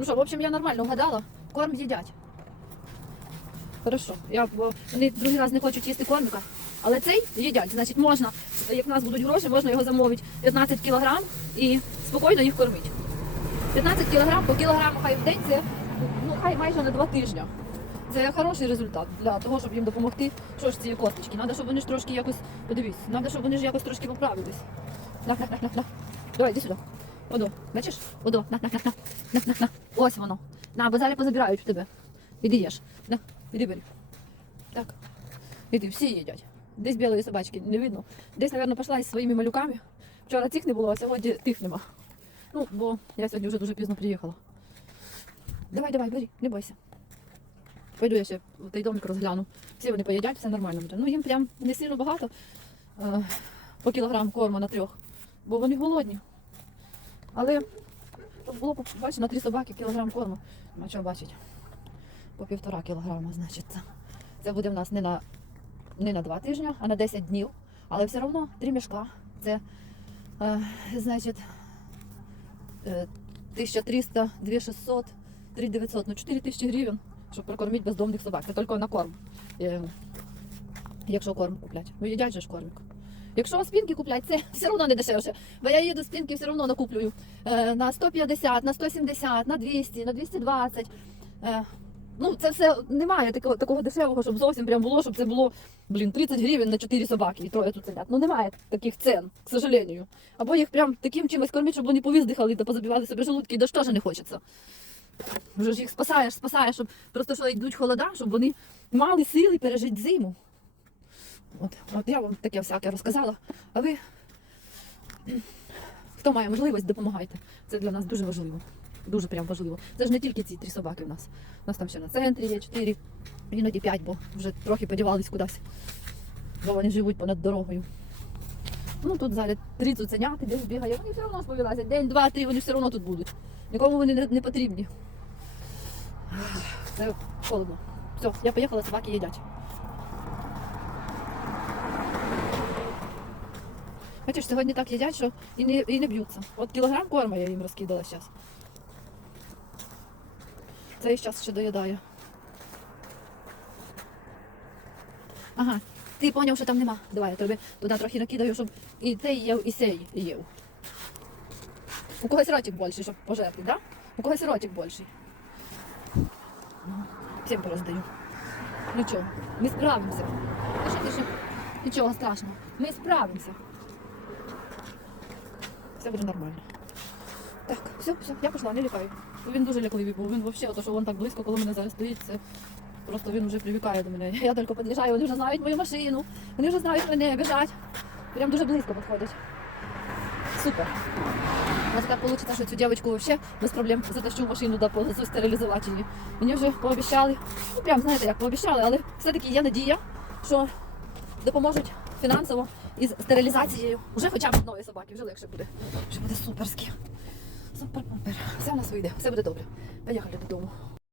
Ну що, в общем, я нормально вгадала. Корм їдять. Хорошо. Я, бо вони другий раз не хочуть їсти кормика. Але цей їдять. Значить, можна, як в нас будуть гроші, можна його замовити 15 кілограм і спокійно їх кормити. 15 кілограм по кілограму хай в день це ну, хай майже на два тижні. Це хороший результат для того, щоб їм допомогти. Що ж ці косточки? Треба, щоб вони ж трошки якось, подивись, треба, щоб вони ж якось трошки поправились. На, на, на, на. Давай, іди сюди. Одо, бачиш? Одо, на, на, на, на, на, на. Ось воно. На, бо зараз позабирають в тебе. Іди їж. На, іди бери. Так. Іди, всі їдять. Десь білої собачки не видно. Десь, мабуть, пішла із своїми малюками. Вчора цих не було, а сьогодні тих нема. Ну, бо я сьогодні вже дуже пізно приїхала. Давай, давай, бери, не бойся. Пойду я ще той домик розгляну. Всі вони поїдять, все нормально буде. Ну їм прям не сильно багато. е, По кілограм корму на трьох. Бо вони голодні. Але було, бачиш, на три собаки кілограм корму. Ну, що бачить? По півтора кілограма, значить. Це, буде в нас не на, не на два тижні, а на 10 днів. Але все одно три мішка. Це, е, значить, е, 1300, 2600, 3900, ну 4000 гривень, щоб прокормити бездомних собак. Це тільки на корм. Е, Якщо корм куплять. Ну їдять же ж кормик. Якщо спінки куплять, це все одно не дешевше. Бо я їду спінки все одно накуплюю е, на 150, на 170, на 200, на 220. Е, ну, це все немає такого, такого дешевого, щоб зовсім прям було, щоб це було, блін, 30 гривень на 4 собаки і троє тут сидять. Ну немає таких цен, к сожалению. Або їх прям таким чимось кормити, щоб вони повиздихали та позабивали собі желудки, і дощ теж не хочеться. Вже ж їх спасаєш, спасаєш, щоб просто що йдуть холода, щоб вони мали сили пережити зиму. От, от я вам таке всяке розказала. А ви, хто має можливість, допомагайте. Це для нас дуже важливо. Дуже прям важливо. Це ж не тільки ці три собаки у нас. У нас там ще на центрі є чотири, іноді п'ять, бо вже трохи подівались кудись. Бо вони живуть понад дорогою. Ну тут зараз три цуценяти десь бігає, вони все одно сповілазять. День, два, три, вони все одно тут будуть. Нікому вони не, не потрібні. Це холодно. Все, я поїхала, собаки їдять. Бачиш, сьогодні так їдять, що і не, і не б'ються. От кілограм корма я їм розкидала зараз. Цей час ще доїдає. Ага, ти зрозумів, що там нема. Давай, я тобі туди трохи накидаю, щоб і цей їв, і цей їв. У когось ротик більший, щоб пожерти, да? У когось ротик більший. Всім пороздаю. Нічого, ми справимося. Нічого страшного. Ми справимося. Все буде нормально. Так, все, все, я пішла, не лякаю. Він дуже лякливий, бо він взагалі, то, що він так близько, коли мене зараз стоїть, це просто він вже привикає до мене. Я тільки під'їжджаю, вони вже знають мою машину, вони вже знають мене, біжать. Прям дуже близько підходять. Супер. У нас так вийде, що цю дівчинку взагалі без проблем затащу в машину да, по стерилізувати її. Мені вже пообіцяли, ну прям знаєте, як пообіцяли, але все-таки є надія, що допоможуть фінансово із стерилізацією. Уже хоча б одної собаки, вже легше буде. Вже буде суперське. Супер-пупер. Все в нас вийде, все буде добре. Поїхали додому.